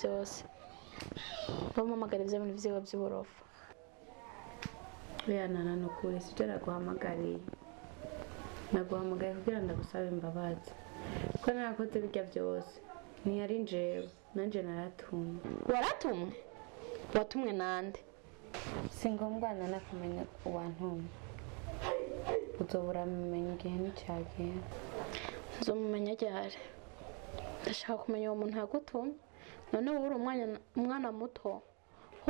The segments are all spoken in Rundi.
byose bamuhamagara ibyo bintu vyiwe by'uburofa. Oya nana nukuri sicyo naguhamagariye kugira ndagusaba imbabazi ko narakoze birya byose ntiyari njewe nanje naratumwe. Waratumwe? Watumwe nande? Si ngombwa nana kumenya uwantumye, uzobura mumenya igihe n'icyagera. Nzomumenya ryari? Ndashaka kumenya uwo muntu yagutumye. None wowe uri umwana muto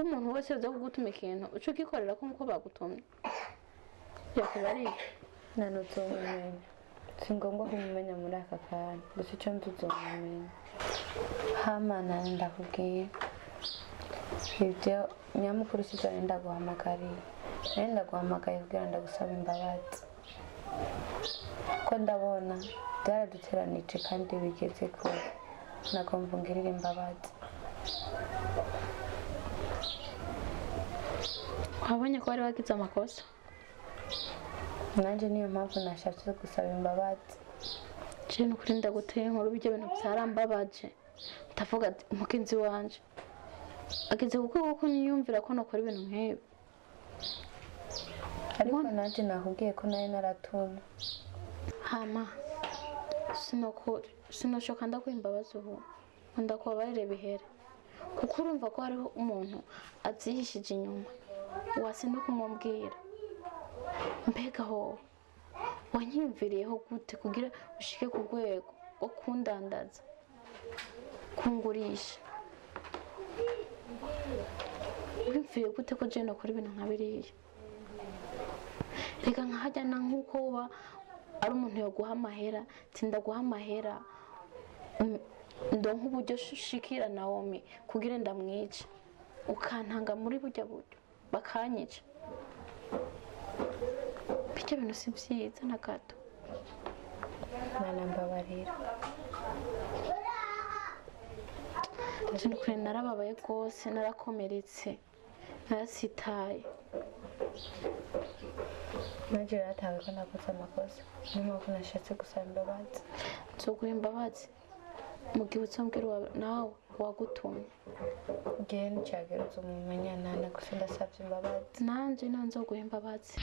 umuntu wese uza kugutuma ikintu uca ugikorera ko nkuko bagutumye yakuba ari none uzomumenya. Si ngombwa kumumenya muri aka kanya, gusa icyo nzi uzomumenya. Hamana ndakubwiye ibyo nyamukuru sibyo ndaguhamagaye kugira ndagusaba imbabazi ko ndabona byaraduteranije kandi bigeze kure, nagomba ngirire imbabazi. wabonye ko wari wagize amakosa? Nanjye niyo mpamvu nashatse gusaba imbabazi. Je nukuri ndaguteye inkuru bijya bintu byarambabaje, ndavuga ati umugenzi wanje ageze kuko kunyumvira ko nakora ibintu nk'ibi. Ariko nanjye nakubwiye ko nayo naratumwe. Hama sinoshoka ndaguha imbabazi ubu, ndakubabarire bihere kuko urumva ko hariho umuntu azihishije inyuma wasi no kumubwira. Mbega ho wanyumviriyeho gute kugira ushike ku rwego rwo kundandaza kungurisha? Wimviye gute ko je nakora ibintu nka biriya? Reka nkahajya na nkuko uba ari umuntu yoguha amahera, tindaguha amahera ndonka uburyo shikira Naomi kugira ndamwica, ukantanga muri burya buryo bakanyica. Bijya bintu si byiza na gato. Mbabarira. Nukuri narababaye rwose, narakomeretse, narasitaye. Nanjye ratawe ko nakoze amakosa, niyo mpamvu nashatse gusaba imbabazi. Nzoguha imbabazi mu gihe uzombwira nawe wagutumye. Igihe n'icyagera uzomumenya nana, gusa ndasabye imbabazi. Nanje nawe nzoguha imbabazi.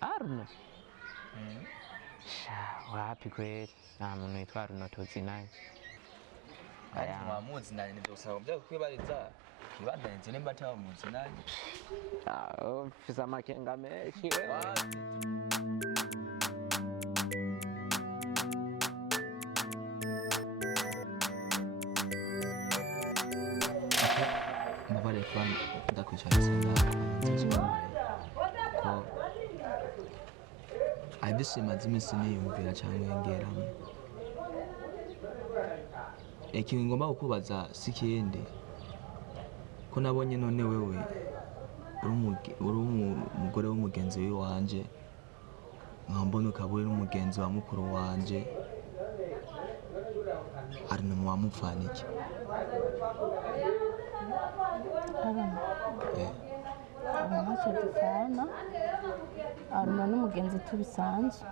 Arno? Wapi kweli? Nta muntu witwa Arno tuzi naye. Aya mwamuzi nani ndosaba bya kwibariza kibandanize nimba atamuzi nani. Mfise amakenga menshi wewe. Mbabare fan ndakwicara senda ko abisimaze imisi niyumvira cyangwa ngeramo. Ikintu ngomba kukubaza si kindi ko nabonye none wewe uri umugore w'umugenzi wanje, nkambona ukaba uri n'umugenzi wa mukuru wanje, ari no wamupfana iki? Ntacyo dupfana, Aruna n'umugenzi tubisanzwe,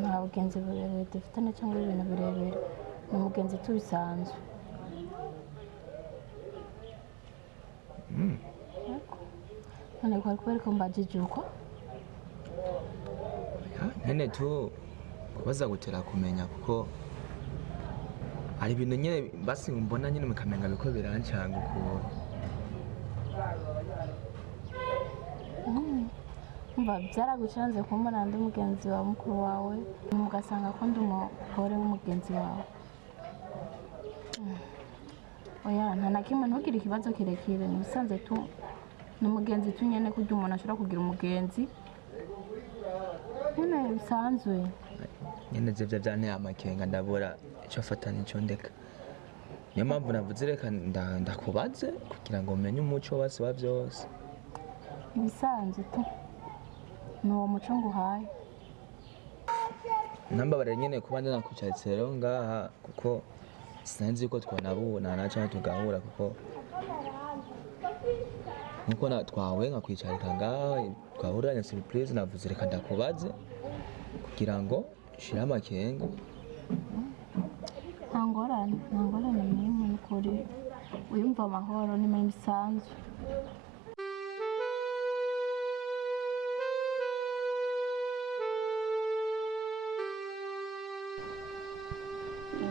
nta bugenzi burebure dufitanye cyangwa ibintu birebire, ni umugenzi tubisanzwe. None kwari kubera ko mbajije uko nyene tu kubaza gutera kumenya, kuko hari ibintu nyene basi mbona nyene mukamenga biko birancanga ukuntu. Mba byaragucanze kumbona ndi umugenzi wa mukuru wawe, mugasanga ko ndi umugore w'umugenzi wawe. Oya nta na kimwe, ntugire ikibazo kirekire, nibisanze tu ni umugenzi tu nyene kurya umuntu ashobora kugira umugenzi nyene bisanzwe nyene zivyo vyanteye amakenga ndabura ico fata n'ico ndeka niyo mpamvu navuze reka ndakubaze kugira ngo umenye umuco wose wa vyose ibisanzwe tu ni uwo muco nguhaye ntambabarire nyene kuba ndanakucaritse rero ngaha kuko sinzi ko twanabonana canke tugahura kuko nkuko twahuye nkakwicarika ngaha twahuranye surprise navuze reka ndakubaze kugira ngo nshire amakenga nta ngorane n'imwe n'ukuri uyumva amahoro ni ibintu bisanzwe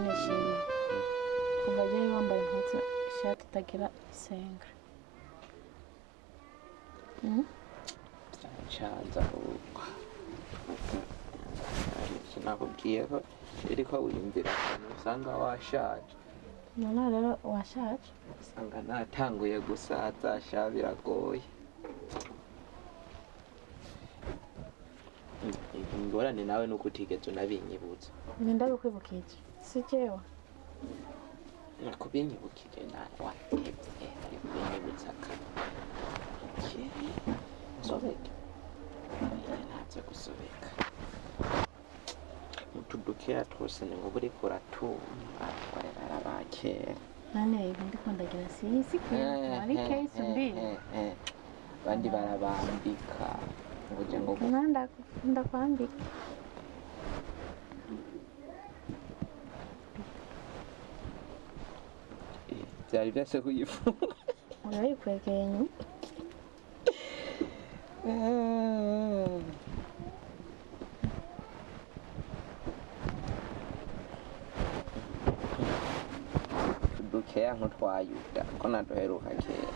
nishimye kuva ryari wambaye impuzu ishati itagira isenga nshanza ahubwo sinakubwiye ko iriko wiyumvira ahantu usanga washaje none rero washaje usanga natanguye gusaza sha biragoye ingorane nawe nuko utigeze unabinyibutsa nenda bikwibukije si jewe nakubinyibukije nawe watevye kubinyibutsa sobeka ntabyo gusobeka mutudukeya twose ni ngoba uriko uratuma twarera abakera none ibi ndiko ndagira sisi ari case mbi abandi barabambika ngoje ngo ndakwambika byari byase kuyifunga urayikwegeye inyuma tudukeya nk'utwayuda ko naduheruka kera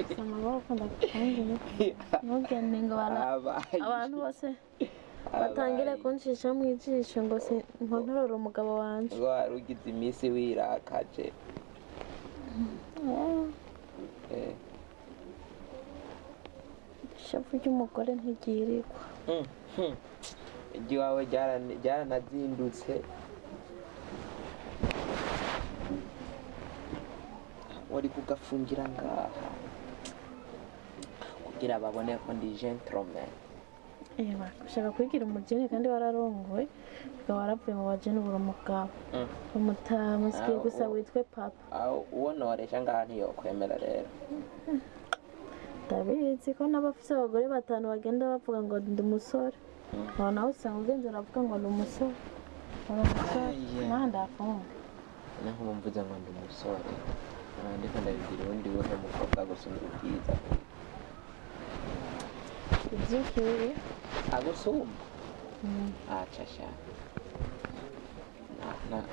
usanga bakunda kumbwira ntugende ngo abantu bose batangire kunshisha mu ijisho ngo nkontorore umugabo wanje ngo wari ugize iminsi wirakaje ishavu ry'umugore ntiryirikwa iry'iwawe ryaranazindutse wari kugafungira ngaha kugira babone ko ndi gentleman ushaka kwigira umugeni kandi wararongoye ukaba waravuye mu bageni ubura umugabo umutama usigaye gusa witwe papa uwo noresha ngaha ntiyokwemera rero ndabizi ko n'abafise abagore batanu bagenda bavuga ngo ndi umusore aho nawe usanga ugenzi uravuga ngo ndi umusore uri umusore nawe ndafunga naho mvuze ngo ndi umusore ndiko ndabigira uwundi wehe mukobwa gusumba ubwiza ivyukiye agusumba acasha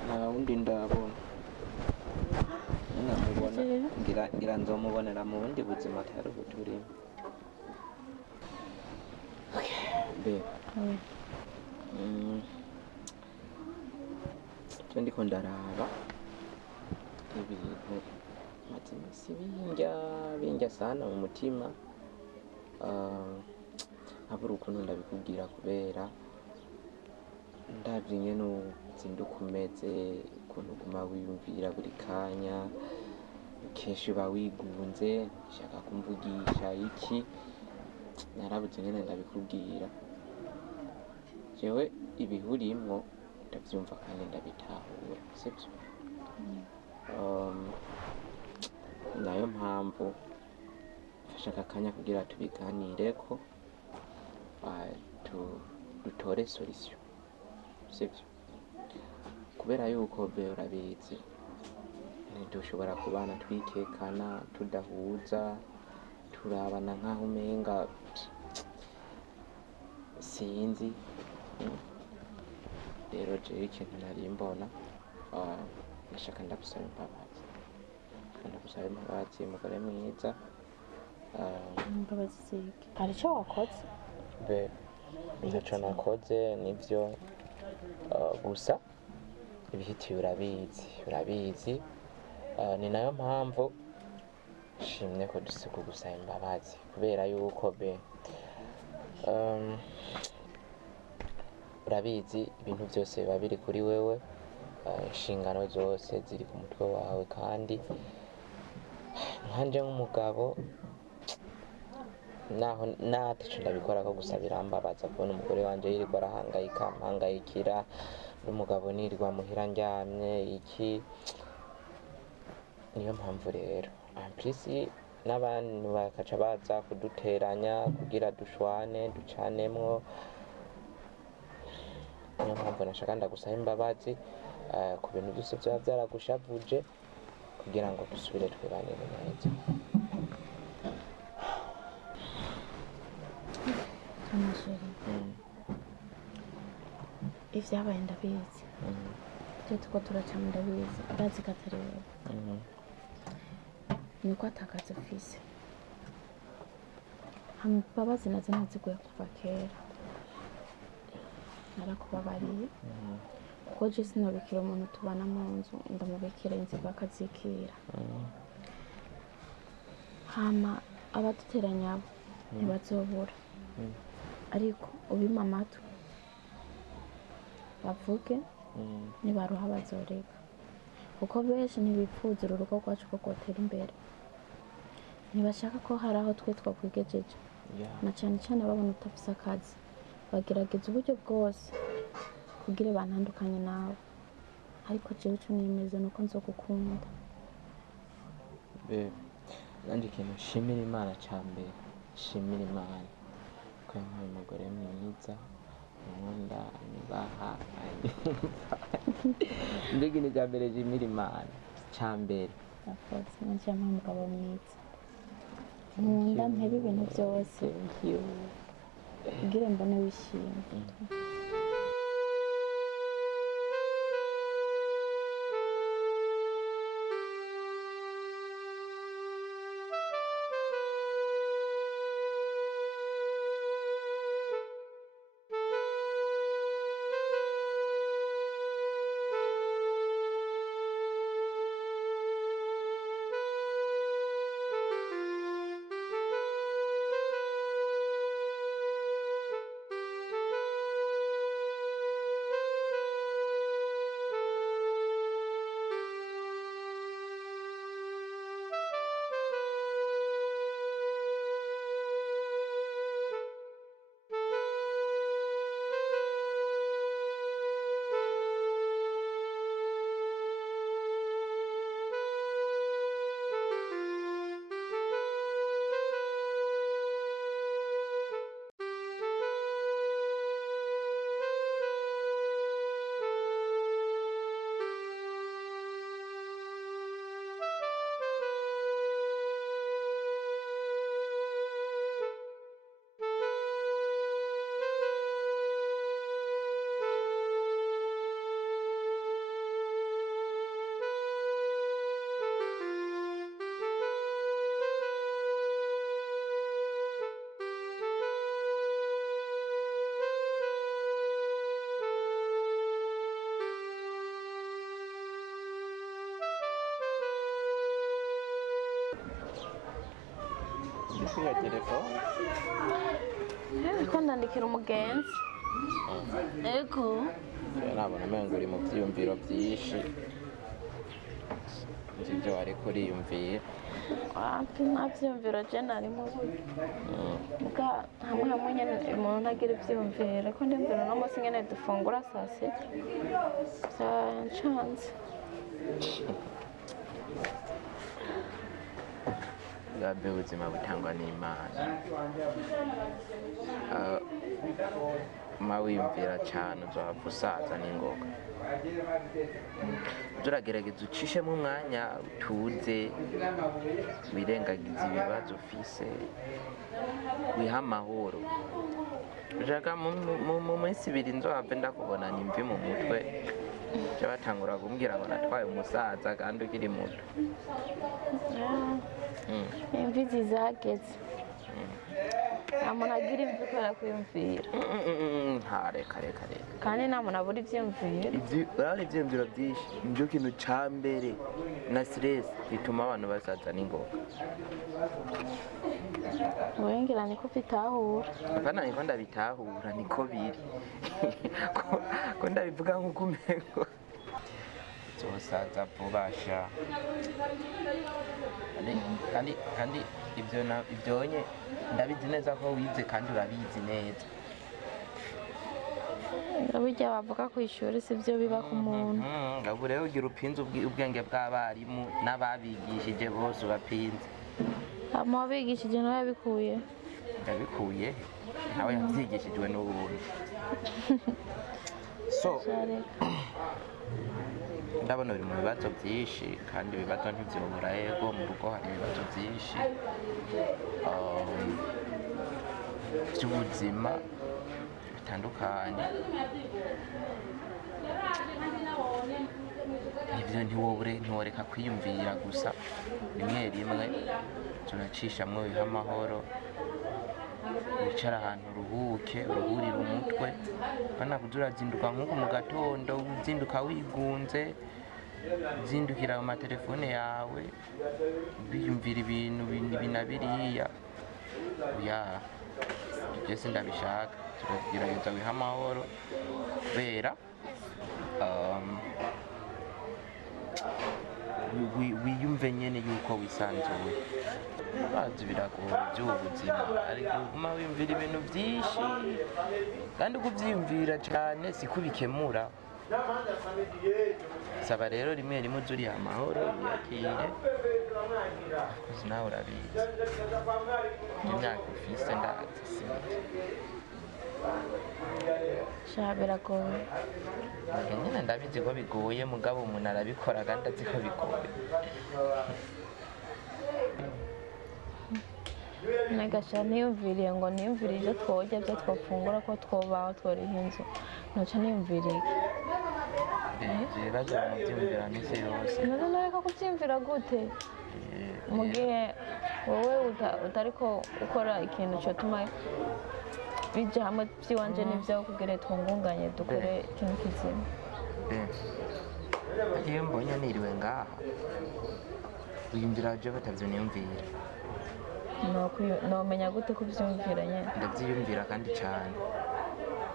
na wundi ndabona namubona ngira nzomubonera mu bundi buzima atari ubu turimo icyo ndiko ndaraba ibintu maze iminsi binjya sana mu mutima nkabura ukuntu ndabikubwira kubera ndabye nyene uzinduka umeze ukuntu uguma wiyumvira buri kanya kenshi uba wigunze nshaka kumvugisha iki narabuze nyene ndabikubwira jewe ibihurimwo ndavyumva kandi ndabitahura sivyo nayo mpamvu mfashe aka kanya kugira tubiganireko dutore solution sivyo kubera yuko be urabizi ntidushobora kubana twikekana tudahuza turabana nk'aho umenga sinzi rero jewe ikintu nari mbona nashaka ndagusaba imbabazi umugore mwiza imbabazi ziki hari icyo wakoze be ntacyo nakoze nivyo gusa ibihitiye urabizi ni nayo mpamvu shimye ko duse kugusaba imbabazi kubera yuko be urabizi ibintu byose biba biri kuri wewe, inshingano zose ziri ku mutwe wawe, kandi nkanje nk'umugabo naho nataco ndabikora ko gusa birambabaza kubona umugore wanje yirirwa arahangayika mpangayikira, n'umugabo nirirwa muhira ndyamye iki. Niyo mpamvu rero amplisi n'abantu bakaca baza kuduteranya kugira dushwane ducanemwo. Niyo mpamvu nashaka ndagusaba imbabazi ku bintu byose byaba byaragushavuje kugira ngo dusubire twibanire neza. amashuri ivyabaye ndabizi, ivyo turiko turacamo ndabizi, urazi ko atari wewe, niko atakazi ufise. Imbabazi nazo naziguye kuva kera, narakubabariye kuko je sinobikira umuntu tubana mu nzu, ndamubikira inzigo akazikira. Hama abaduteranya abo ntibazobura, ariko ubima amatwi bavuge, nibaruha bazoreka, kuko benshi ntibipfuza uru rugo rwacu ko rwotera imbere, ntibashaka ko hari aho twe twakwigejeje, na cane cane babona utafise akazi bagerageza uburyo bwose kugira bantandukanye nawe, ariko jewe ico niyemeza nuko nzogukunda. Nanje ikintu nshimira Imana ca mbere, nshimira Imana ko yampaye umugore mwiza nkunda anyubaha anyumva. Nivyo kintu ca mbere nshimira Imana ca mbere. Akoze nanje yampaye umugabo mwiza nkunda mpeba ibintu vyose kugira mbone wishimye. Kwiha telefone Ko ndandikira umugenzi. Ego. nabona umengo uri mu vyiyumviro vyinshi, nzi ivyo wariko uriyumvira. Nta vyiyumviro je narimo bwa hamwe hamwe nyene umuntu ntagira ivyiyumviro, ko ndiyumvira uno munsi nyene dufungura saa sita vyancanze. Bwabe ubuzima butangwa n'Imana. Ma wiyumvira cane uzohava usaza n'ingoga. Turagerageza ucishemo umwanya utuze, wirengagiza ibibazo ufise, wiha amahoro. Ushaka mu minsi ibiri nzohave ndakubona nimvi mu mutwe, ca batangura kumbwira ngo natwaye umusaza kandi ukiri muto. Imvi zizageze. nta muntu agira imvi kubera kwiyumvira reka kandi nta muntu abura ibyiyumviro urabona ibyiyumviro byinshi nicyo kintu cya mbere na stress bituma abantu basaza n'ingoga wengera niko bitahura apana niko ndabitahura niko biri ko ndabivuga nk'uko umengo zosaza vuba sha kandi ibyonye ndabizi neza ko wize kandi urabizi neza burya bavuga ku ishuri si byo biba ku muntu ubu rero ugira upinze ubwenge bw'abarimu n'ababigishije bose ubapinze wabigishije nawe yabikuye yabikuye nawe yabyigishijwe n'ubundi so ndabona biri mu bibazo byinshi kandi ibibazo ntibyobora yego mu rugo hari ibibazo byinshi by'ubuzima bitandukanye ibyo ntiworeka kwiyumvira gusa rimwe rimwe turacishamwo biha amahoro wicara ahantu uruhurira umutwe kana kuza urazinduka nk'uko mu gatondo uzinduka wigunze uzindukira mu matelefone yawe biyumvira ibintu na biriya ibyo sindabishaka turagerageza wiha amahoro kubera wiyumve nyene yuko wisanzuye bazi biragoye by'ubu buzima ariko uguma wiyumvira ibintu byinshi kandi uko ubyiyumvira cyane siko ubikemura saba rero rimwe rimwe uze uriha amahoro wiyakire kuko nawe urabizi imyaka ufise ndazi sha biragoye nyine ndabizi ko bigoye mugabo umuntu arabikora kandi azi ko bigoye nagasha niyumviriye ngo niyumvire ibyo tworya ibyo twafungura ko twobaho tworiha inzu ntoca niyumviriye ibibazo mubyumvira n'isi yose nazo nareka kubyiyumvira gute mu gihe wowe utariko ukora ikintu cyotuma bijya hamwe by'iwanje n'ibyaho kugira twungunganye dukore ikintu kizima iyo mbonye niriwe ngaha wiyumvira byo batavyo niyumvira nomenya gute ko ubyiyumvira nyine ndabyiyumvira kandi cyane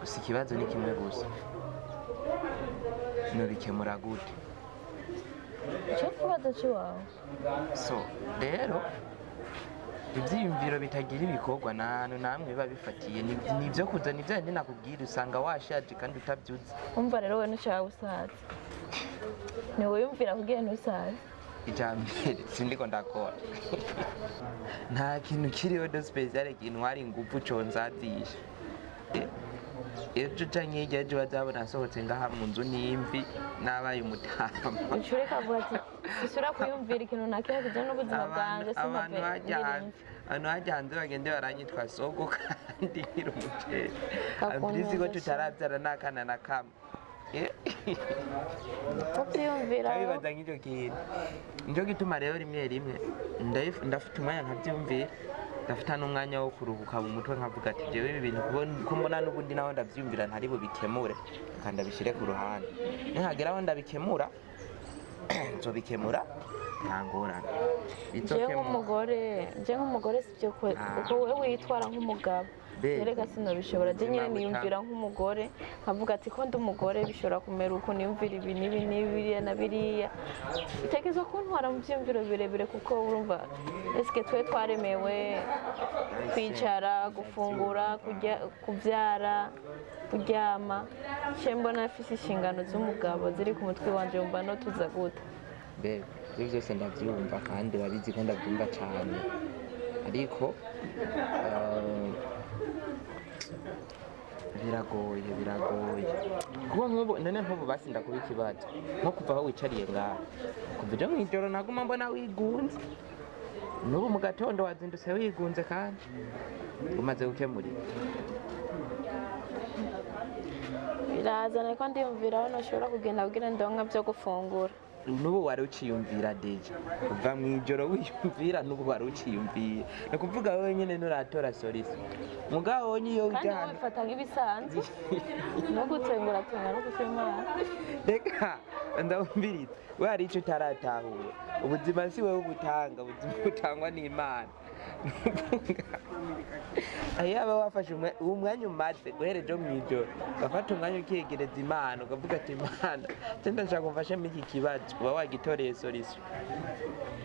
gusa ikibazo ni kimwe gusa nobikemura gute icyo kibazo cy'iwawe so rero ibyiyumviro bitagira ibikorwa nta hantu namwe biba bifatiye ni ibyo kuzana ibyo ndi nakubwira usanga washaje kandi utabyuze umva rero we ntushaka gusaza ni wiyumvira kugira ntusaze ijambere sindiko ndakora nta kintu kiriho do special kintu hari ingufu conzadisha ejo canke hirya ejo bazabona asohotse ngaha mu nzu n'imvi n'abaye umutama ucure kavuga ati isura kuyumvira ikintu nakira kujya n'ubuzima bwanjye abantu hajya hanze bagende baranyitwa soko kandi nkiri umuceri abirizi ko tutarabyara n'akana na kamwe ndabibaza nk'icyo kintu nicyo gituma rero rimwe rimwe ndafite umwanya nkabyumvira ndafite n'umwanya wo kuruhuka mu mutwe nkavuga ati jewe ibi bintu ko mbona n'ubundi naho ndabyumvira ntari bubikemure kandi ndabishyire ku ruhande nihagera aho ndabikemura nzobikemura nta ngorane je nk'umugore sibyo uko wowe witwara nk'umugabo reka sinabishobora je nyine niyumvira nk'umugore nkavuga ati ko ndi umugore bishobora kumera uko niyumvira ibi n'ibi n'ibiriya na biriya bitekereza ko ntwara mu byiyumviro birebire kuko urumva eske twe twaremewe kwicara gufungura kubyara kuryama je mbona afise inshingano z'umugabo ziri ku mutwe wanje wumva no tuza gute bebe ibyo byose ndabyumva kandi urabizi ko ndabyumva cyane ariko biragoye kuba nk'ubu basi ndakuba ikibazo nko kuva aho wicariye ngaha kuva uje mw'ijoro naguma mbona wigunze n'ubu mu gatondo wazindutse wigunze kandi umaze gukemurira birazana ko ndiyumvira aho nashobora kugenda kugira ndonka byo gufungura n'ubu wari uciyumvira deje uva mu ijoro wiyumvira n'ubu wari uciyumvira ni ukuvuga wowe nyine nuratora solisi mugabo wonye iyo kandi ujya wowe hano bifata nk'ibisanzwe no gutengura tunga no gushimana reka ndabumviriza we hari icyo utaratahura ubuzima si wowe ubutanga ubuzima butangwa n'imana yaba wafashe umwanya umaze guhereje mu ijoro ugafata umwanya ukiyegereza imana ukavuga ati imana cyenda nshaka umfashemo iki kibazo uba wagitoreye solution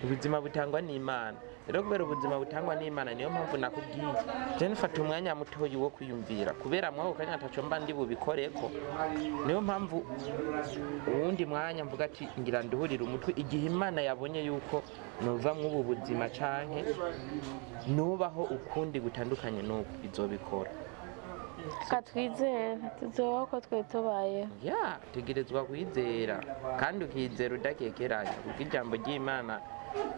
ubuzima butangwa n'imana rero kubera ubuzima butangwa n'imana niyo mpamvu nakubwiye je nifata umwanya mutoyi wo kwiyumvira kubera mwaho kanya ataco mba ndi bubikoreko niyo mpamvu uwundi mwanya mvuga ati ngira nduhurira umutwe igihe imana yabonye yuko nova mw'ubu buzima canke nubaho ukundi gutandukanye n'uko izobikora katwizera tuzoba ko twe tubayeho ya tegerezwa kwizera kandi ukizera udakekeranya kuko ijambo ry'imana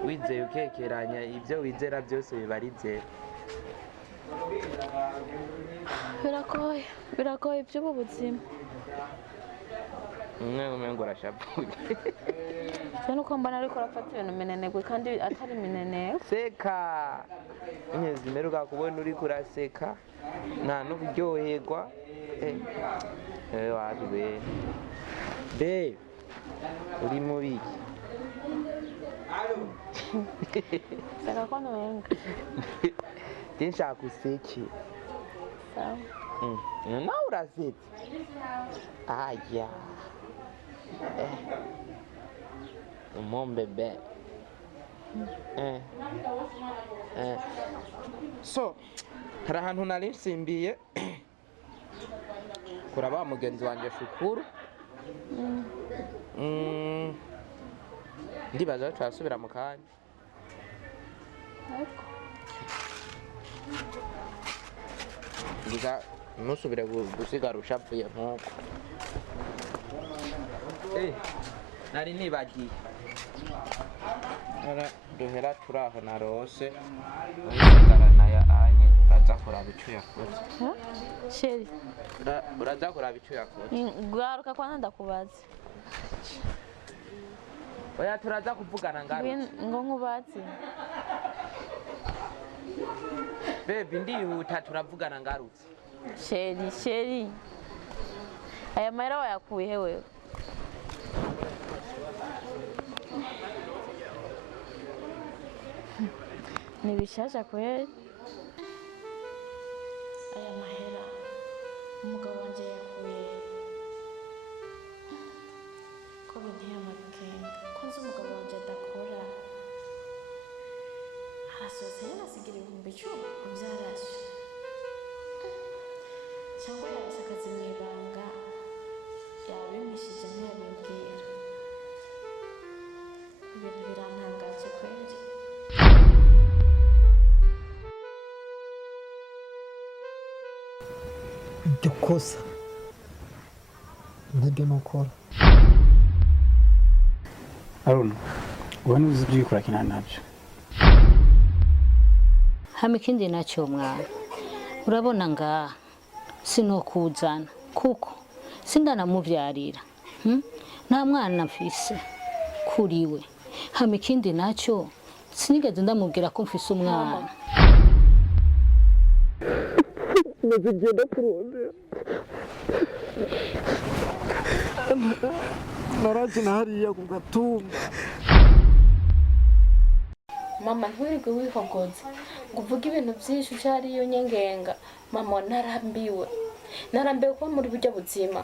wizeye ukekeranya ibyo wizera byose biba ari byera biragoye iby'ubu buzima umwe umengo urashavuye cyo nuko mbona ariko urafata ibintu minenegwe kandi atari minenegwe seka nyezi meruka kubona uri kuraseka nta no kuryoherwa wabiwe be uri mubi seka ko nwenga nshaka useke sawa nawe urasetse aya mon bébé so hari ahantu nari nsimbiye kuraba mugenzi wanjye Shukuru ndibaza turasubira mu kanya gusa ntusubire gusigara ushavuye nk'uko nari nibagiye duhera turi aho narose usigara nayo anye uraza kuraba icyo yakoze sheri uraza kuraba icyo yakoze garuka kwanza ndakubaza oya turaza kuvugana ngarutse ngo nkubaze bebi ndihuta turavugana ngarutse sheri aya mahera wayakuye he wewe ni bishasha kweli aya mahera umugabo wanjye yakuye ko binteye amakenga ko nzi umugabo wanjye adakora arasohotse yanasigira 10,000 kubyarashe cyangwa yarase akazi mu ibanga yabimishije ntiyabimbwira ibintu birantangaje kweli iryo kosa ntaryo nukora Aruna uba ntuzi ibyo uriko urakina nabyo hama ikindi nacyo mwana urabona ngaha sinokuzana kuko sindanamuvyarira nta mwana mfise kuriwe hama ikindi nacyo sinigeze ndamubwira ko mfise umwana nazigenda kurondera narakina hariya ku gatumba mama nturirwe wihogoza ngo uvuge ibintu byinshi ucyariyo nyengenga mama narambiwe kuba muri buryo buzima